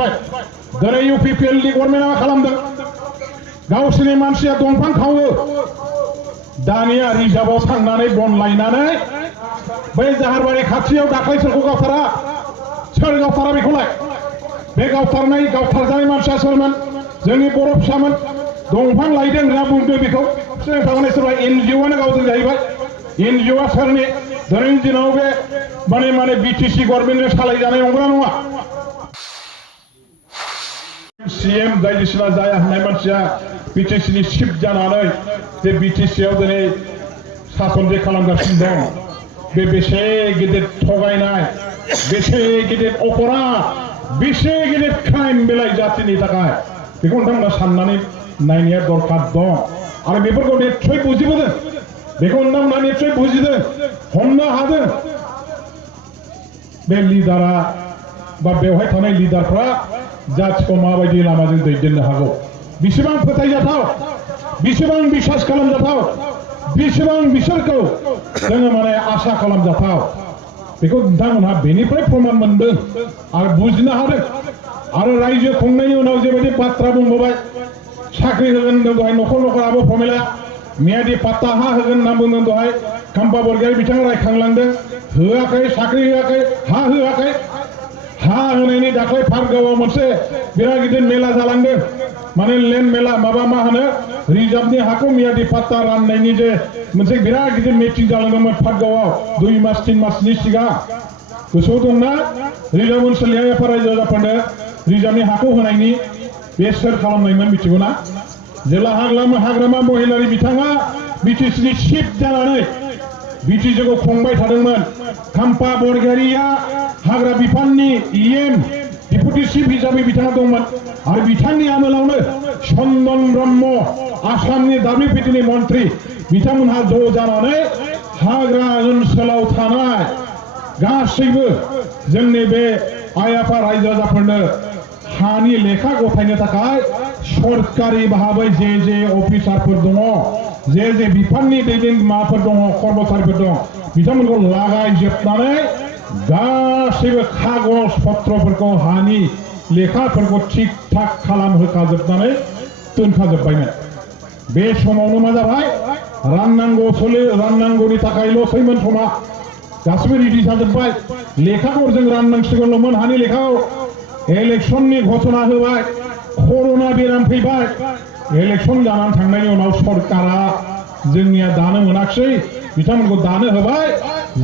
मोनबाय दिनै UPPL नि गभर्नमेन्टआ मा खालामदों गावसोरनि मानसिया दंफां खावो दानिया रिजार्भआव थांनानै बन लायनानै बै जाहारबारि खाथियाव दाख्लै सोरखौ गावथारा सोर गावथारा बेखौलाय बे गावथारजानाय मानसिया सोरमोन जोंनि बर' फिसामोन दंफां लायदों होनना बुंदों बेखौ थारमाने सोरबा NGOआनो गावदों जाहैबाय NGOआ सोरनि दिनैनि दिनाव बे माने BTC गभर्नमेन्टजों सालायजानाय नंगौना नङा CM बायदिसिना जाया होननाय मानसिया BTC नि चिफ जानानै बे BTC आव दिनै सासन जे खालामगासिनो दं बे बेसे गिदिर थगायनाय बेसे गिदिर अपराध बेसे गिदिर क्राइम बेलाय जातिनि थाखाय बेखौ नोंथांमोना साननानै नायनाया दरकार दं आरो बेफोरखौ निस्सय बुजिबोदों बेखौ नोंथांमोना निस्सय बुजिदों हमनो हादों बे लिडारा बा बेवहाय थानाय लिडारफ्रा जातिखौ माबायदि लामाजों दैदेननो हागौ बेसेबां फोथायजाथाव बेसेबां बिसास खालामजाथाव बेसेबां बिसोरखौ जोङो माने आसा खालामजाथाव बेखौ नोंथांमोनहा बेनिफ्राय प्रमाण मोनदों आरो बुजिनो हादों आरो रायजो खुंनायनि उनाव जेबायदि बाथ्रा बुंबोबाय साख्रि होगोन दहाय न'खर आबो फमेला मियादि पात्ता हा होगोन होनना बुंदों दहाय खाम्फा बरगयारि बिथाङा रायखांलांदों होआखै साख्रि होआखै हा होआखै हा होनायनि दाख्लै पार्कगावआव मोनसे बिराद गिदिर मेला जालांदों माने लेन्ड मेला माबा मा होनो रिजार्भनि हाखौ मियादि पात्ता राननायनि जे मोनसे बिराद गिदिर मिटिं जालांदोंमोन पार्कगावआव 2 मास 3 मासनि सिगां गोसोआव दंना रिजार्भ ओनसोलनि आइआफा रायजो राजाफोरनो रिजार्भनि हाखौ होनायनि बे सोर खालामनायमोन मिथिगौना जेला हाग्रामा महिलारि बिथाङा BTC नि चिफ जानानै BTC खौ खुंबाय थादोंमोन खाम्फा बरगयारिया हाग्रा बिफाननि EM डिपुटि चिफ हिसाबै बिथाङा दंमोन आरो बिथांनि आमोलावनो चन्दन ब्रह्म आसामनि WPT मन्त्रि बिथांमोनहा ज' जानानै हाग्रा ओनसोलाव थानाय गासैबो जोंनि बे आइआफा रायजो राजाफोरनो हानि लेखा गथायनो थाखाय सरकारि भाबै जे अफिसारफोर दङ जे बिफाननि दैदेन माबाफोर दङ कर्मचारिफोर दं बिथांमोनखौ लागायजोबनानै गासैबो कागज पत्रफोरखौ हानि लेखाफोरखौ थिक थाक खालामहोखाजोबनानै दोनखाजोबबायमोन बे समावनो मा जाबाय राननांगौनि थाखायल'सैमोन समा गासैबो रेडि जाजोबबाय लेखाखौ जों राननांसिगौल'मोन हानि लेखाखौ इलेक्शननि घोषणा होबाय कर'ना बेराम फैबाय इलेक्शन जानानै थांनायनि उनाव सरकारा जोंनिया दानो मोनाखिसै बिथांमोनखौ दानो होबाय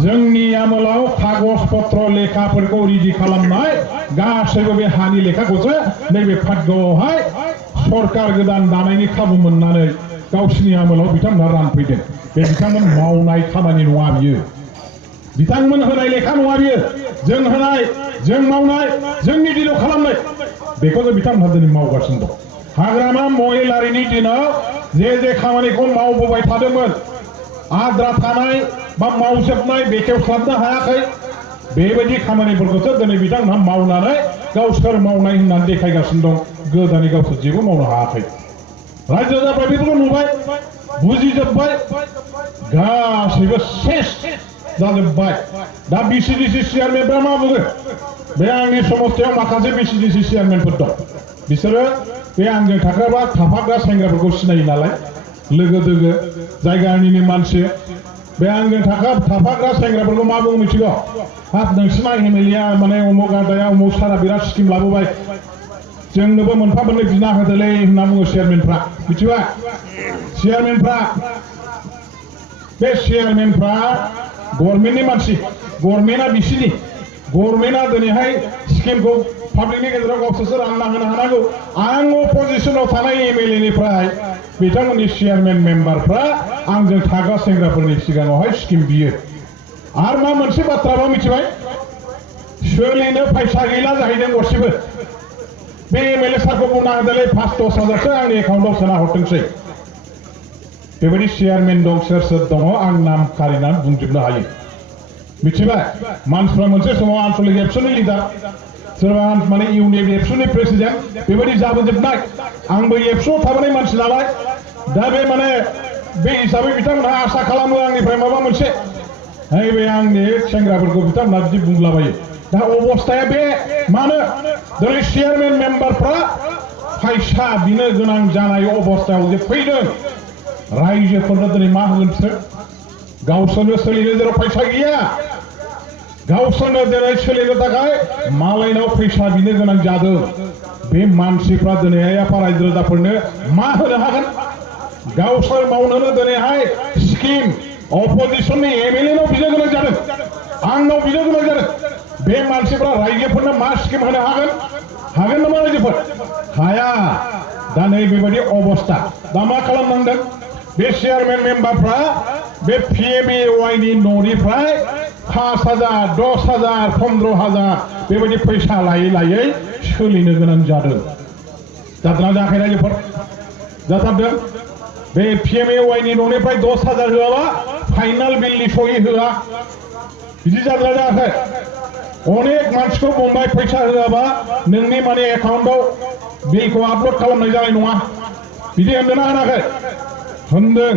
जोंनि आमोलाव कागज पत्र लेखाफोरखौ रेडि खालामनाय गासैबो बे हानि लेखाखौसो नैबे पार्कगावआवहाय सरकार गोदान दानायनि खाबु मोननानै गावसिनि आमोलाव बिथांमोनहा रानफैदों बे बिथांमोन मावनाय खामानि नङा बियो बिथांमोन होनाय लेखा नङा बियो जों होनाय जों मावनाय जोंनि दिनाव खालामनाय बेखौ बिथांमोनहा दिनै मावगासिनो दं हाग्रामा महिलारिनि दिनाव जे खामानिखौ मावबोबाय थादोंमोन आद्रा थानाय बा मावजोबनाय बेखेवस्लाबनो हायाखै बेबायदि खामानिफोरखौसो दिनै बिथांमोनहा मावनानै गावसोर मावनाय होननानै देखायगासिनो दं गोदानै गावसोर जेबो मावनो हायाखै रायजो राजाफ्रा बेफोरखौ नुबाय बुजिजोबबाय गासैबो सेस जाजोबबाय दा BCDC चेयारमेनफ्रा मा बुङो बे आंनि समस्थियाव माखासे BCDC चेयारमेनफोर दं बिसोरो बे आंजों थाफाग्रा सेंग्राफोरखौ सिनायो नालाय लोगो दोगो जायगानिनो मानसि बे आंजों थाफाग्रा सेंग्राफोरखौ मा बुङो मिथिगौ हाब नोंसिना MLA माने उमुक आदाया उमुक सारा बिराद स्किम लाबोबाय जोंनोबो मोनफा मोननै बिना होदोलै होनना बुङो चेयारमेनफ्रा मिथिबाय चेयारमेनफ्रा बे चेयारमेनफ्रा गभर्नमेन्टनि मानसि गभर्नमेन्टआ बिसिनि गभर्नमेन्टआ दिनैहाय स्किमखौ पाब्लिकनि गेजेराव गावसोरसो रानना होनो हानांगौ आं अपोजिसनाव थानाय MLA निफ्राय बिथांमोननि चेयारमेन मेम्बारफ्रा आंजों थाग्रा सेंग्राफोरनि सिगाङावहाय स्किम बियो आरो मा मोनसे बाथ्राबा मिथिबाय सोलिनो फैसा गैला जाहैदों गरसेबो बे MLA सारखौ बुंना होदोलै 5-10 हाजारसो आंनि एकाउन्टआव सोना हरथोंसै बेबायदि चेयारमेन दं सोर दङ आं नाम खारिनानै बुंजोबनो हायो मिथिबाय मानसिफ्रा मोनसे समाव आन्चलिक एबसुनि लिडार सोरबा माने इउनियन एबसुनि प्रेसिडेन्ट बेबायदि जाबोजोबनाय आंबो एबसुआव थाबोनाय मानसि नालाय दा बे माने बे हिसाबै बिथांमोनहा आसा खालामो आंनिफ्राय माबा मोनसे नैबे आंनि सेंग्राफोरखौ बिथांमोनहा बिदि बुंलाबायो दा अबस्थाया बे मानो दिनै चेयारमेन मेम्बारफ्रा फैसा बिनो गोनां जानाय अबस्थायाव जे फैदों रायजोफोरनो दिनै मा होगोन बिसोर गावसोरनो सोलिनो जेराव फैसा गैया गावसोरनो दिनै सोलिनो थाखाय मालायनाव फैसा बिनो गोनां जादों बे मानसिफ्रा दिनैहाय आफा रायजो राजाफोरनो मा होनो हागोन गावसोर मावनोनो दिनैहाय स्किम अपोजिशननि एमएलएनाव बिनो गोनां जादों आंनाव बिनो गोनां जादों बे मानसिफ्रा रायजोफोरनो मा स्किम होनो हागोन नामा रायजोफोर हाया दा नै बेबायदि अबस्था दा मा खालामनांदों बे चेयारमेन मेम्बारफ्रा बे पिएमएवाइनि न'निफ्राय 5,000 10,000 15,000 बेबायदि फैसा लायै लायै सोलिनो गोनां जादों जादोंना जायाखै रायजोफोर जाथारदों बे पिएमएवाइनि न'निफ्राय 10,000 होआबा फाइनाल बिलनि सहि होआ बिदि जादोंना जायाखै अनेक मानसिखौ बुंबाय फैसा होआबा नोंनि माने एकाउन्टआव बिलखौ आपल'ड खालामनाय जानाय नङा बिदि होनदोंना होनाखै होनदों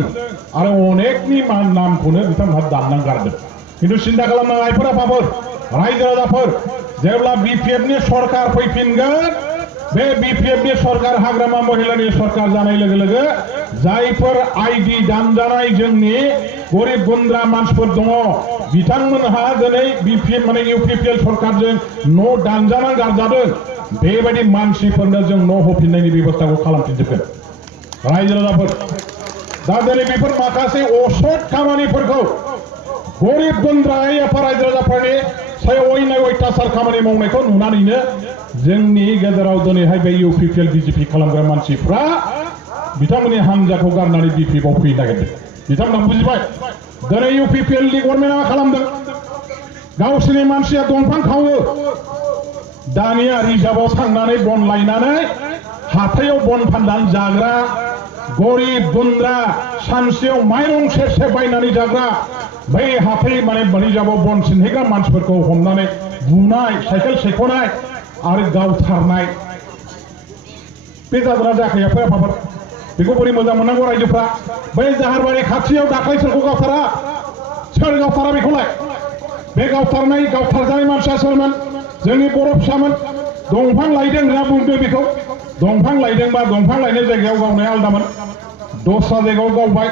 आरो अनेकनि नामखौनो बिथांमोनहा दाननानै गारदों किन्तु सिन्था खालामनाङा आइफोर आफाफोर रायजो राजाफोर जेब्ला बिपिएफनि सरकार फैफिनगोन बे बिपिएफनि सरकार हाग्रामा महिलानि सरकार जानाय लोगो लोगो जायफोर आइडि दानजानाय जोंनि गरिब गुन्द्रा मानसिफोर दङ बिथांमोनहा दिनै बिपिएफ माने इउपिपिएल सरकारजों न' दानजाना गारजादों बेबायदि मानसिफोरनो जों न' होफिननायनि बेबस्थाखौ खालामफिनजोबगोन रायजो राजाफोर दा दिनै बेफोर माखासे असत खामानिफोरखौ गरिब गुन्द्रा आफा रायजो राजाफोरनि सायाव अयनाय अयथासार खामानि मावनायखौ नुनानैनो जोंनि गेजेराव दिनैहाय बे इउपिपिएल बिजेपि खालामग्रा मानसिफ्रा बिथांमोननि हान्जाखौ गारनानै बिपिएफआव फैनो नागिरदों बिथांमोना बुजिबाय दिनै इउपिपिएलनि गभर्नमेन्टआ मा खालामदों गावसोरनि मानसिया दंफां खावो दानिया रिजार्भआव थांनानै बन लायनानै हाथायाव बन फाननानै जाग्रा गरिब गुन्द्रा सानसेयाव माइरं सेरसे बायनानै जाग्रा बै हाथाय माने रिजार्भआव बन सिनहैग्रा मानसिफोरखौ हमनानै बुनाय साइकेल सेख'नाय आरो गावथारनाय बे जादोंना जायाखै आफाफोर बेखौ बोरै मोजां मोननांगौ रायजोफ्रा बै जाहारबारि खाथियाव दाख्लै सोरखौ गावथारा सोर गावथारा बेखौलाय बे गावथारजानाय मानसिया सोरमोन जोंनि बर' फिसामोन दंफां लायदों होनना बुंदों बेखौ दंफां लायदोंबा दंफां लायनाय जायगायाव गावनाया आलदामोन दस्रा जायगायाव गावबाय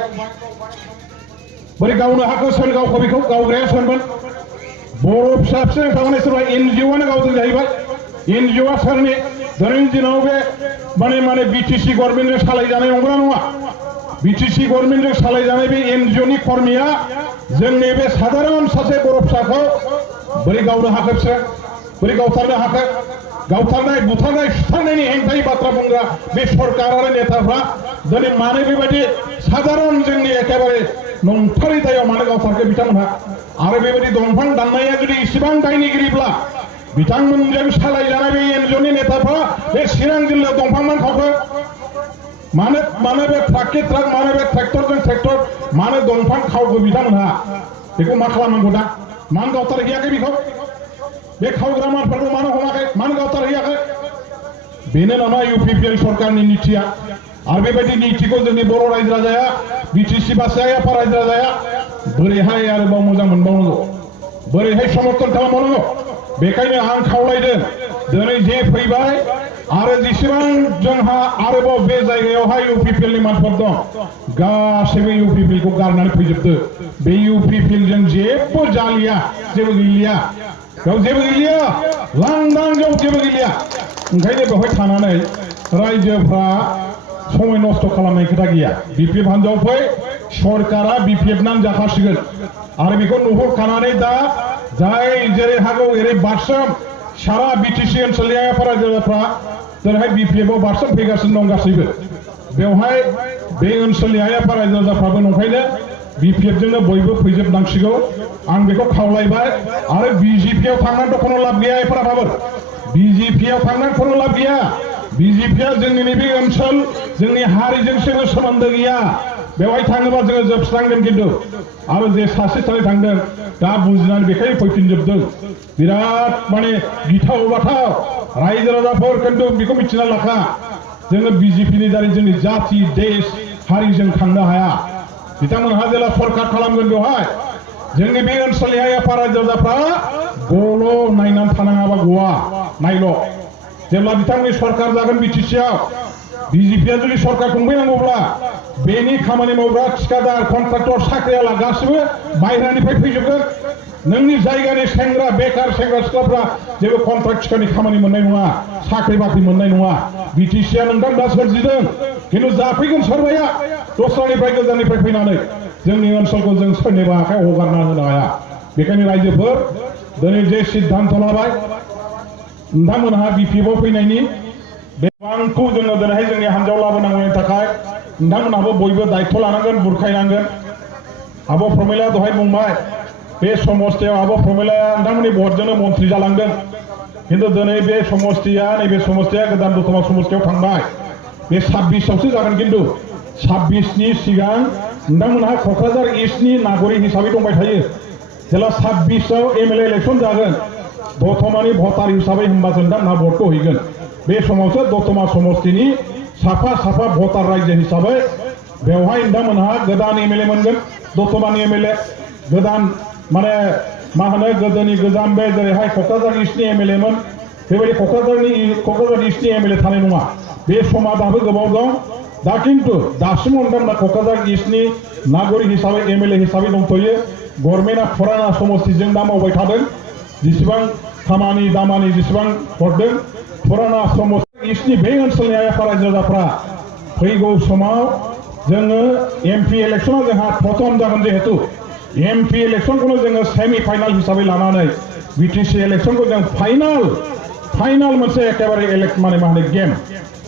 बोरै गावनो हाखो सोर गावखौ बेखौ गावग्राया सोरमोन बर' फिसा थारमाने सोरबा एनजिअ'आनो गावदों जाहैबाय एनजिअ'आ सोरनि दिनैनि दिनाव बे माने बिटिसि गभर्नमेन्टजों सालायजानाय नंगौना नङा बिटिसि गभर्नमेन्टजों सालायजानाय बे एनजिअ'नि कर्मिया जोंनि बे साधारन सासे बर' फिसाखौ बोरै गावनो हाखो बिसोर बोरै गावथारनो हाखो गावथारनाय बुथारनाय सुथारनायनि हेंथायै बाथ्रा बुंग्रा बे सरकार आरो नेताफ्रा दिनै मानो बेबायदि साधारन जोंनि एखेबारे नंथारै दायाव मानो गावथारखो बिथांमोनहा आरो बेबायदि दंफां दाननाया जुदि इसेबां दायनिगिरिब्ला बिथांमोनजों सालायजानाय बे एनजिअ'नि नेताफ्रा बे चिरां जिल्लायाव दंफां मान खावखो मानो बे ट्राकखि ट्राक मानो बे ट्रेक्टरजों ट्रेक्टर मानो दंफां खावखो बिथांमोनहा बेखौ मा खालामनांगौ दा मानो गावथारहैयाखै बेखौ बे खावग्रा मानसिफोरखौ मानो हमाखै मानो गावथारहैयाखै बेनो नामा इउपिपिएल सरकारनि नीतिया आरो बेबायदि नीतिखौ जोंनि बर' रायजो राजाया बिटिसि बासिया आफा रायजो राजाया बोरैहाय आरोबाव मोजां मोनबावनांगौ बोरैहाय समर्थन खालामबावनांगौ बेखायनो आं खावलायदों दिनै जे फैबाय आरो जेसेबां जोंहा आरोबाव बे जायगायावहाय इउपिपिएलनि मानसिफोर दं गासैबो इउपिपिएलखौ गारनानै फैजोबदो बे इउपिपिएलजों जेबो जालिया जेबो गैलिया बेयाव जेबो गैलिया लांदां जेबो गैलिया ओंखायनो बेवहाय थानानै रायजोफ्रा समय नस्थ' खालामनाय खोथा गैया बिपिएफ हान्जायाव फै सरकारा बिपिएफ नां जाखासिगोन आरो बेखौ नुहुरखानानै दा जाय जेरै हागौ एरै बारसोम सारा बिटिसि ओनसोलनि आफा रायजो राजाफ्रा दिनैहाय बिपिएफआव बारसोम फैगासिनो दं गासैबो बेवहाय बे ओनसोलनि आफा रायजो राजाफ्राबो नंखायनो बिपिएफजोंनो बयबो फैजोबनांसिगौ आं बेखौ खावलायबाय आरो बिजेपिआव थांनानैथ' खुनु लाब गैया आफाफोर बिजेपिआव थांनानै खुनु लाब गैया बिजेपिआ जोंनि नैबे ओनसोल जोंनि हारिजों जेबो सोमोन्दो गैया बेवहाय थाङोबा जोङो जोबस्रांगोन खिन्थु आरो जे सासे सानै थांदों दा बुजिनानै बेखायनो फैफिनजोबदों बिराद माने गिथाव बाथाव रायजो राजाफोर खिन्थु बेखौ मिथिना लाखा जोङो बिजेपिनि दारै जोंनि जाति देश हारिजों थांनो हाया बिथांमोनहा जेला सरकार खालामगोन बेवहाय जोंनि बे ओनसोलनि आफा रायजो राजाफ्रा गल' नायनानै थानाङाबा गवा नायल' जेब्ला बिथांनि सरकार जागोन बिटिसिआव बिजेपिआ जुदि सरकार खुंफैनांगौब्ला बेनि खामानि मावग्रा ठिकादार कन्ट्राक्टर साख्रिआवला गासिबो बायह्रानिफ्राय फैजोबगोन नोंनि जायगानि सेंग्रा बेकार सेंग्रा सिख्लाफ्रा जेबो कन्ट्राक्ट टिकानि खामानि मोननाय नङा साख्रि बाख्रि मोननाय नङा बिटिसिआ नोंथां दा सोरजिदों खिन्थु जाफैगोन सोरबाया दस्रानिफ्राय गोजाननिफ्राय फैनानै जोंनि ओनसोलखौ जों सोरनिबा आखाइ हगारना होनो हाया बेखायनो रायजोफोर दिनै जे सिद्धान्त लाबाय नोंथांमोनहा बिपिएफआव फैनायनि बे बांखौ जोङो दिनैहाय जोंनि हान्जायाव लाबोनांगौनि थाखाय नोंथांमोनहाबो बयबो दायित्व लानांगोन बुरखायनांगोन आब' प्रमिला दहाय बुंबाय बे समस्तियाव आब' प्रमिलाया नोंथांमोननि भटजोंनो मन्थ्रि जालांदों खिन्थु दिनै बे समस्तिया नैबे समस्तिया गोदान दतमा समस्तियाव थांबाय बे 26आवसो जागोन खिन्थु 26नि सिगां नोंथांमोनहा क'क्राझार इस्टनि नागरिक हिसाबै दंबाय थायो जेब्ला 26आव एमएलए इलेक्सन जागोन दतमानि भटार हिसाबै होमबासो नोंथांमोनहा भटखौ हैगोन बे समावसो दतमा समस्तिनि साफा साफा भटार रायजो हिसाबै बेवहाय नोंथांमोनहा गोदान एमएलए मोनगोन दतमानि एमएलए गोदान माने मा होनो गोदोनि गोजाम बे जेरैहाय क'क्राझार इस्टनि एमएलएमोन बेबायदि क'क्राझार इस्टनि एमएलए थानाय नङा बे समा दाबो गोबाव दं दा खिन्थु दासिमाव नोंथांमोना क'क्राझार इस्टनि नागरिक हिसाबै एमएलए हिसाबै दंथ'यो गभर्नमेन्टआ फुराना समस्तिजों दा मावबाय थादों जेसेबां खामानि दामानि जेसेबां हरदों फुराना समस्ति इस्टनि बे ओनसोलनि आइआफा रायजो राजाफ्रा फैगौ समाव जोङो एमपि इलेक्सनाव जोंहा प्रथम जागोन जिहेतु एमपि इलेक्सनखौनो जोङो सेमि फाइनाल हिसाबै लानानै बिटिसि इलेक्सनखौ जों फाइनाल मोनसे एकेबारे माने मा होनो गेम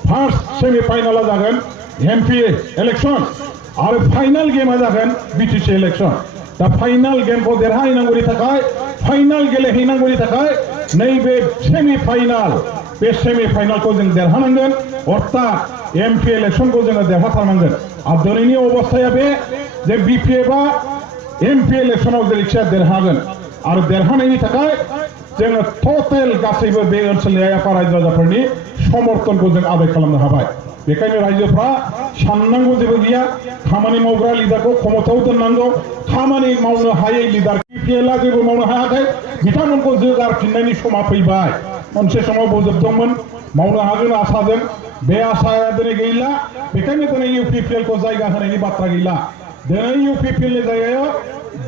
फार्स्ट सेमि फाइनाला जागोन एमपि इलेक्सन आरो फाइनाल गेमा जागोन बिटिसि इलेक्सन दा फाइनाल गेमखौ देरहाहैनांगौनि थाखाय फाइनाल गेलेहैनांगौनि थाखाय नैबे सेमि फाइनाल बे सेमि फाइनालखौ जों देरहानांगोन अर्थात एमपि इलेक्सनखौ जोङो देरहाथारनांगोन आरो दिनैनि अबस्थाया बे जे बिपिएफआ एमपि इलेक्सनाव जेरैखिया देरहागोन आरो देरहानायनि थाखाय जोङो टटेल गासैबो बे ओनसोलनि आइआफा रायजो राजाफोरनि समर्थनखौ जों आदाय खालामनो हाबाय बेखायनो रायजोफ्रा साननांगौ जेबो गैया खामानि मावग्रा लिडारखौ क्षमतायाव दोननांगौ खामानि मावनो हायै लिडार बिपिएलआ जेबो मावनो हायाखै बिथांमोनखौ जोगारफिननायनि समा फैबाय मोनसे समाव बजबदोंमोन मावनो हागोन आसाजों बे आसाया दिनै गैला बेखायनो दिनै इउपिपिएलखौ जायगा होनायनि बाथ्रा गैला दिनै इउपिपिएलनि जायगायाव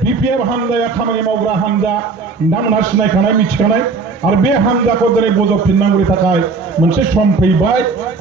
बिपिएफ हान्जाया खामानि मावग्रा हान्जा नोंथांमोनहा सिनायखानाय मिथिखानाय आरो बे हान्जाखौ दिनै बजबफिननांगौनि थाखाय मोनसे सम फैबाय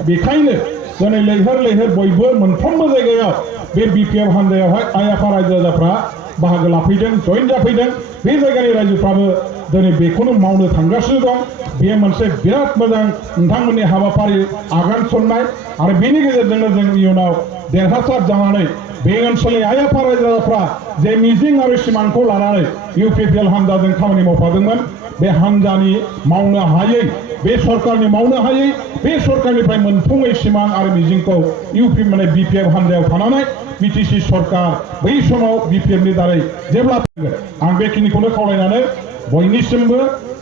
बेखायनो दिनै लैहोर बयबो मोनफ्रोमबो जायगायाव बे बिपिएफ हान्जायावहाय आइआफा रायजो राजाफ्रा बाहागो लाफैदों जइन जाफैदों बे जायगानि रायजोफ्राबो दिनै बेखौनो मावनो थांगासिनो दं बेयो मोनसे बिराद मोजां नोंथांमोननि हाबाफारि आगान सुरनाय आरो बेनि गेजेरजोंनो जों इयुनाव देरहासार जानानै बे ओनसोलनि आइआफा रायजो राजाफ्रा जे मिजिं आरो सिमांखौ लानानै इउपिपिएल हान्जाजों खामानि मावफादोंमोन बे हान्जानि मावनो हायै बे सरकारनि मावनो हायै बे सरकारनिफ्राय मोनफुङै सिमां आरो मिजिंखौ माने बिपिएफ हान्जायाव थानानै बिटिसि सरकार बै समाव बिपिएफनि दारै जेब्ला फैगोन आं बेखिनिखौनो खावलायनानै बयनिसिमबो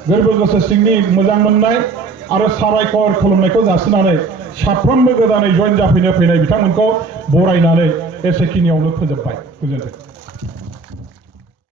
गोरबो गोसो सिंनि मोजां मोननाय आरो साबायखर खुलुमनायखौ जासिनानै साफ्रोमबो गोदानै जइन जाफैनो फैनाय बिथांमोनखौ बरायनानै एसेखिनियावनो फोजोबबाय गोजोन्थों।